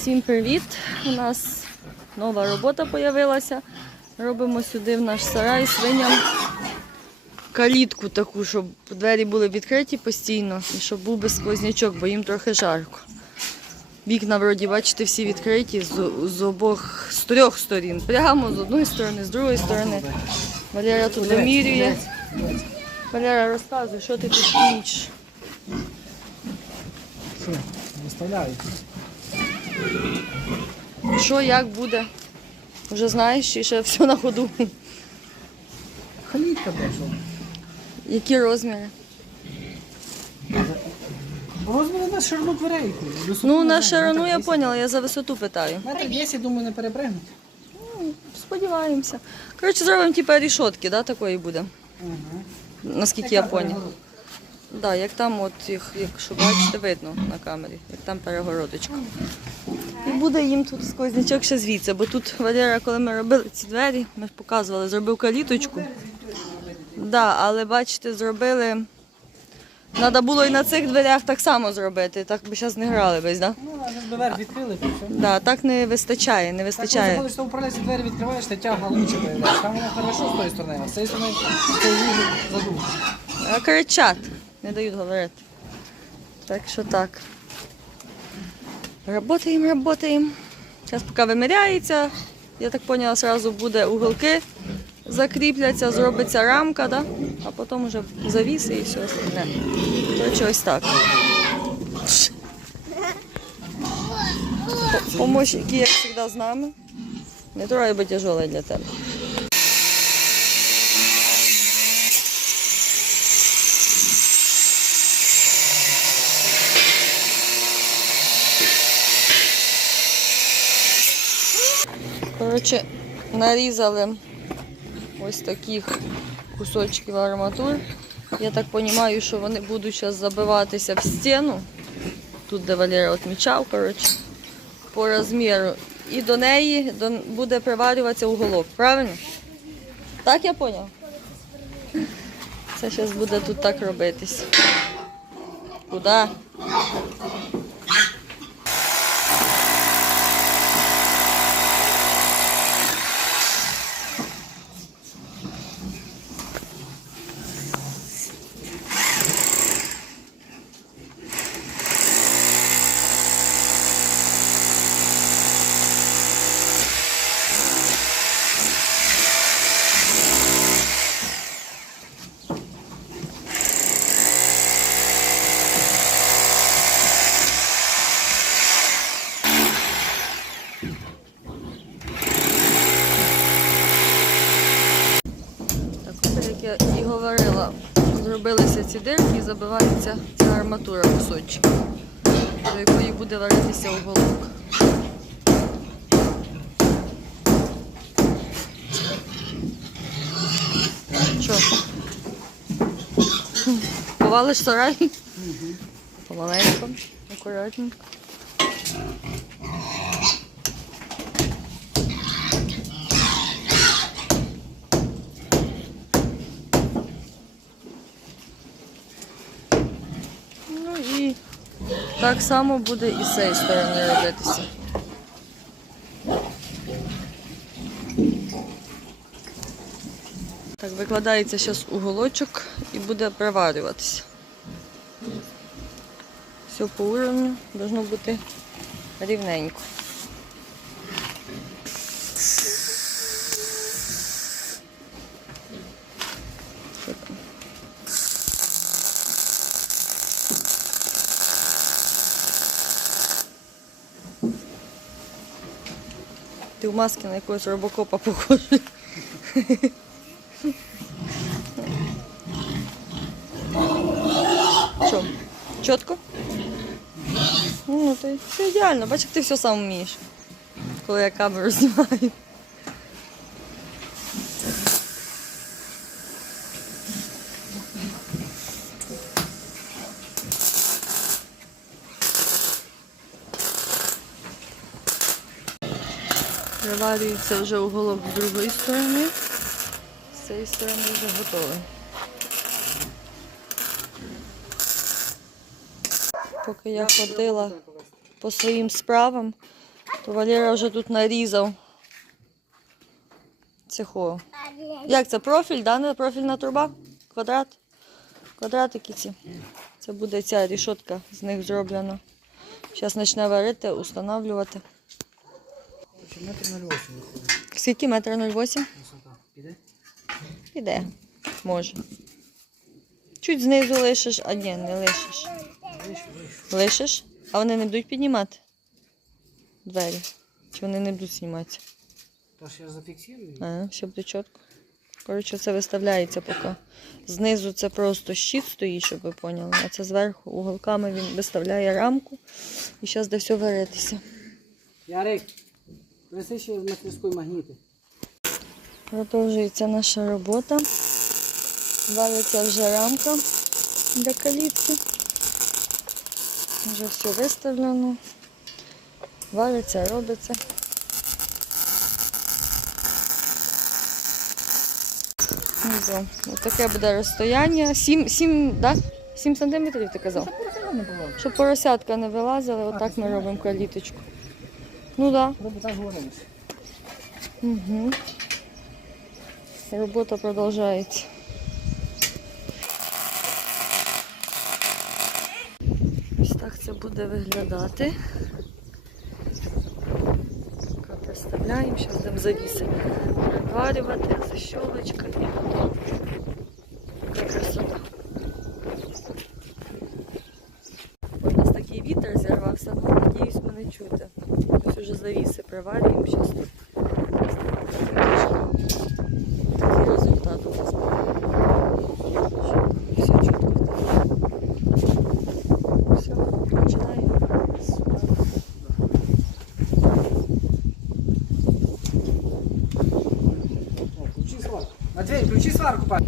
Всім привіт! У нас нова робота з'явилася. Робимо сюди в наш сарай свиням калітку таку, щоб двері були відкриті постійно і щоб був би сквознячок, бо їм трохи жарко. Вікна, вроді, бачите, всі відкриті з, з обох, з трьох сторін. Прямо з одної сторони, з другої сторони. Валера тут вимірює. Валера, розказуй, що ти тут ніч. Що? Виставляють. Що, як буде? Вже знаєш, чи ще все на ходу? Халітка прийшов. Які розміри? Розміри на ширину дверей. Ну, на ширину я 10. поняла, я за висоту питаю. Метр 10, думаю, не перепригнуть. Сподіваємося. Коротше, зробимо типу рішотки, да, такої буде. Ага. Наскільки я поняла. Да, як там, от, їх, якщо бачите, видно на камері, як там перегородочка. І буде їм тут сквознячок ще звідси, бо тут Валера, коли ми робили ці двері, ми ж показували, зробив каліточку. Да, але бачите, зробили. Треба було і на цих дверях так само зробити, так би зараз не грали весь, да? Ну, а двері відкрили, то все. Да, так не вистачає, не Так, коли вистачає. заходиш управляєшся, двері відкриваєш, ти тяга лучше появляєш. Там воно хорошо з тої сторони, а з цієї сторони задумав. Кричать, не дають говорити. Так що так. Работаємо, работаємо. Зараз поки виміряється, я так поняла, одразу буде уголки закріпляться, зробиться рамка, да? а потім вже завіси і все остальне. Коротше, ось так. По- Помощники, як завжди, з нами. Не трогай, бо тяжеле для тебе. Коротше, нарізали ось таких кусочків арматур. Я так розумію, що вони будуть зараз забиватися в стіну. Тут, де Валера відмічав, коротше, по розміру. І до неї буде приварюватися уголок, правильно? Так я зрозумів? Це зараз буде тут так робитись. Куди? Так, оце, як я і говорила, зробилися ці дирки і забивається ця арматура кусочок, до якої буде варитися уголок. Що? Повалиш сарай? Помаленько, акуратненько. Ну і так само буде і з цієї сторони робитися. Так, викладається зараз уголочок і буде приварюватися. Все по уровню, должно бути рівненько. В маски на якогось робокопа похожий. Що, чітко? Ну, то все ідеально. Бачиш, ти все сам вмієш, коли я камеру знімаю. Приварюється вже уголок з другої сторони. З цієї сторони вже готовий. Поки я ходила по своїм справам, То Валера вже тут нарізав. Цього. Як це? Профіль, да? Профільна труба? Квадрат? Квадратики ці. Це буде ця рішотка з них зроблена. Зараз почне варити, устанавлювати. Метр на 8 виходить. Скільки? Метр 0,8? Висота. Піде? Піде. Може. Чуть знизу лишиш, а ні, не лишиш. Вище, вище. Лишиш? А вони не будуть піднімати? Двері. Чи вони не будуть зніматися? Тож я зафіксую. А, все буде чітко. Коротше, це виставляється поки. Знизу це просто щит стоїть, щоб ви поняли. А це зверху уголками він виставляє рамку. І зараз буде все варитися. Ярик, принеси ще в мастерську магніти. Продовжується наша робота. Вариться вже рамка для калітки. Вже все виставлено. Вариться, робиться. Ну, Ось таке буде розстояння. 7, 7, да? 7 сантиметрів ти казав? Щоб поросятка не вилазили, отак ми робимо каліточку. Ну. Да. Угу. Робота продовжується. Ось так це буде виглядати. Представляємо, зараз будемо завіси переварювати, защолочка і готово. Така красота. У нас такий вітер зірвався, ну, надіюсь, мене чути. Уже завіси приварюємо. Такий результат у нас Все чітко. Все, починаємо. О, включи сварку. Матвей, включи сварку, пап.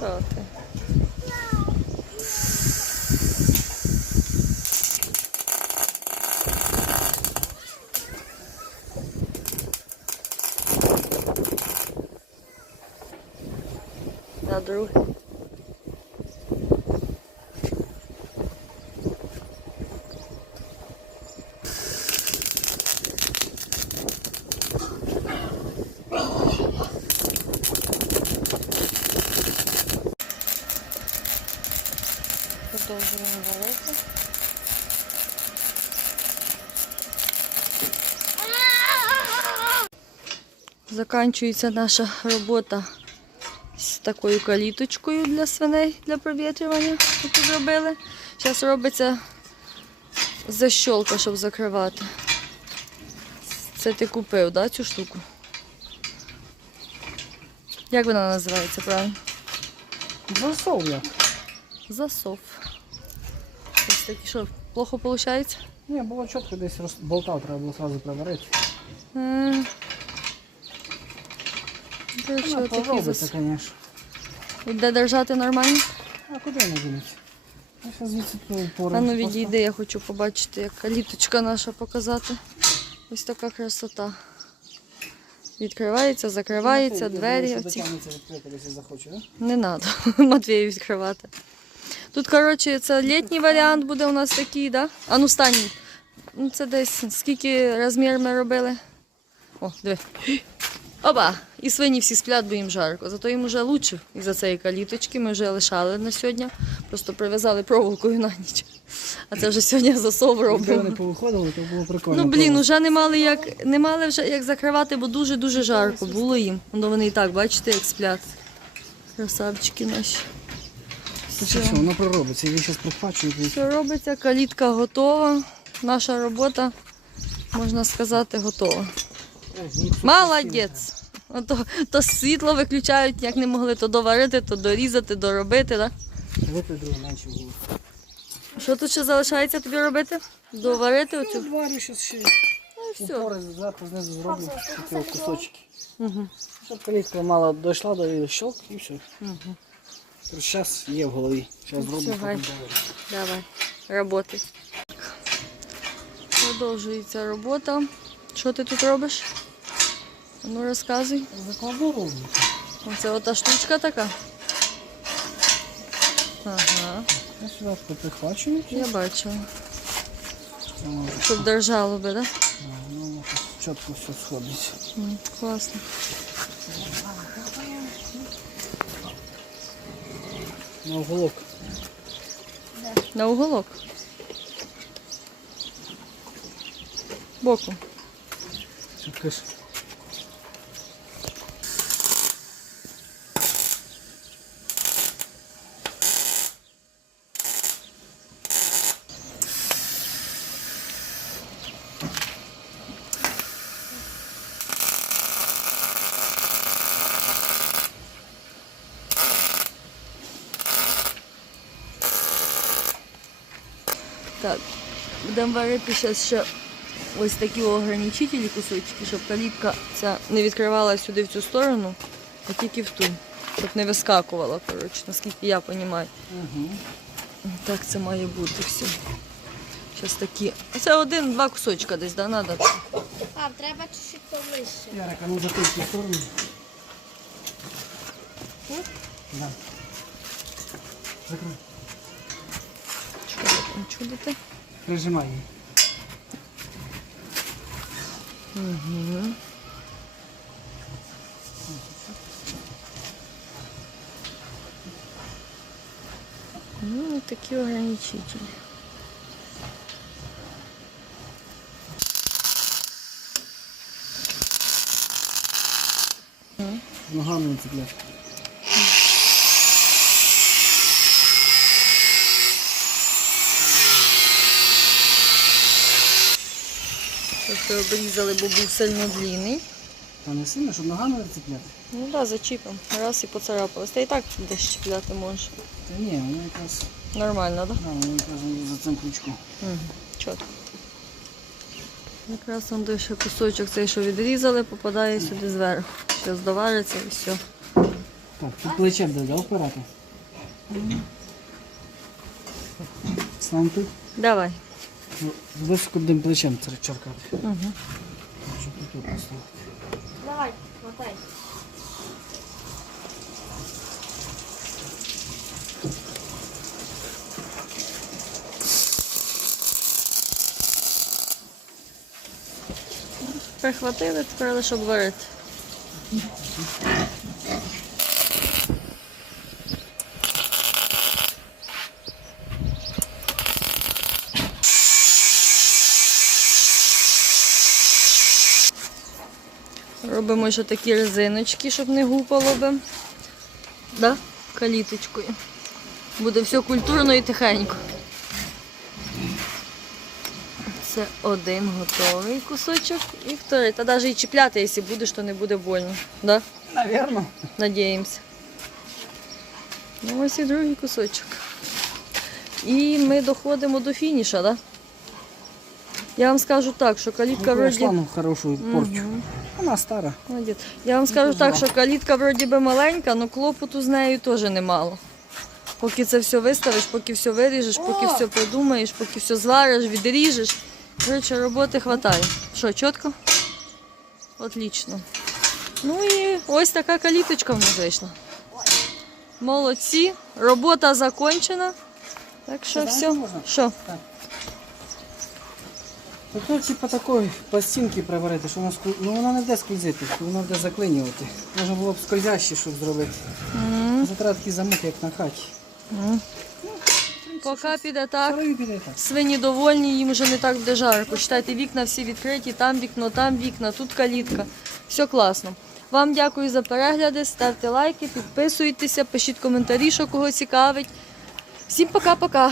Що ти? На другий. Продовжуємо варити. Заканчується наша робота з такою каліточкою для свиней для провітрювання, яку зробили. Зараз робиться защолка, щоб закривати. Це ти купив, да, цю штуку? Як вона називається правильно? Засов як. Засов. Ось такі, що, плохо виходить? Ні, було чітко десь роз... болтав, треба було одразу приварити. Е, Коротше, Вона отакий звісно. Де держати нормально? А куди не дінеться? Я зараз звідси ту пору. А ну відійди, я хочу побачити, як каліточка наша показати. Ось така красота. Відкривається, закривається, двері. Оці. Не треба Матвію відкривати. Тут, коротше, це літній варіант буде у нас такий, да? А ну. Ну це десь скільки розмір ми робили. О, диви. Оба! І свині всі сплять, бо їм жарко. Зато їм вже краще із-за цієї каліточки. Ми вже лишали на сьогодні. Просто прив'язали проволокою на ніч. А це вже сьогодні засов Якби вони повиходили, то було прикольно. Ну блін, уже не мали як не мали вже як закривати, бо дуже дуже жарко було їм. Воно вони і так, бачите, як сплять. Красавчики наші. Це все, воно проробиться. Я зараз прихвачую. і- Все робиться, калітка готова. Наша робота, можна сказати, готова. Молодець! То, то світло виключають, як не могли то доварити, то дорізати, доробити. Було. Що тут ще залишається тобі робити? Доварити оцю. Варю зараз ще. Ну. Упори зверху знизу зроблю такі кусочки. Угу. Щоб калітка мала дійшла до щелк і все. Угу. Зараз є в голові. Зараз Ну, зроблю. потім доварю. Давай, работай. Продовжується робота. Що ти тут робиш? Ну розказуй. Закладу ровно. Оце ота штучка така. Ага, Я сюди прихвачую. я бачила. Щоб держало би, так? ну, воно чітко все сходить. Класно. На уголок. На уголок. Боку. Все, Так, будемо варити зараз ще ось такі ограничителі кусочки, щоб калітка ця не відкривала сюди в цю сторону, а тільки в ту. Щоб не вискакувала, коротше, наскільки я розумію. Угу. Так це має бути все. Зараз такі. Це один-два кусочка десь, да, надо. Пап, треба чуть-чуть повище. Ярик, а ну закрий цю сторону. Да. Закрой. Що ви там чудите? Прижимай її. Угу. Ну, і такі ограничителі. Ногами не цепляй. Тобто обрізали, бо був сильно длинний. Та не сильно, щоб ногами не цепляти. Ну так, да, зачіпом. Раз і поцарапалось. Та і так десь чіпляти може. Та ні, воно якраз, Нормально, так? Да? да, воно якраз за цим крючком. Угу. Чітко. Якраз он де ще кусочок цей, що відрізали, попадає сюди зверху. Зараз довариться і все. Так, тут плечем де, да, впирати? Стань тут. Давай. Ну, Високо будемо плечем черкати. Угу. Щоб тут поставити. Давай, мотай. Прихватили, тепер лише обварити. Робимо ще такі резиночки, щоб не гупало би. Да? Каліточкою. Буде все культурно і тихенько. Це один готовий кусочок і вторий. Та навіть і чіпляти, якщо будеш, то не буде больно. Да? Навірно. Надіємося. Ну, ось і другий кусочок. І ми доходимо до фініша, да? Я вам скажу так, що калітка вроді. Хорошу порчу. Мгм. Вона стара. Молодець. Я вам скажу так, що калітка вроді би маленька, але клопоту з нею теж немало. Поки це все виставиш, поки все виріжеш, поки все придумаєш, поки все звариш, відріжеш. Коротше, роботи вистачає. Що, чітко? Отлично. Ну і ось така каліточка в нас вийшла. Молодці, робота закончена. Так що все. Що? Тобто, типу такої пластинки приварити, що вона ску... ну, вона не буде скользити, вона буде заклинювати. Можна було б скользяще, щоб зробити. Це треба замок, як на хаті. м. Поки піде так. Піде так. Свині довольні, їм вже не так буде жарко. Читайте, вікна всі відкриті, там вікно, там вікна, тут калітка. Все класно. Вам дякую за перегляди, ставте лайки, підписуйтеся, пишіть коментарі, що кого цікавить. Всім пока-пока.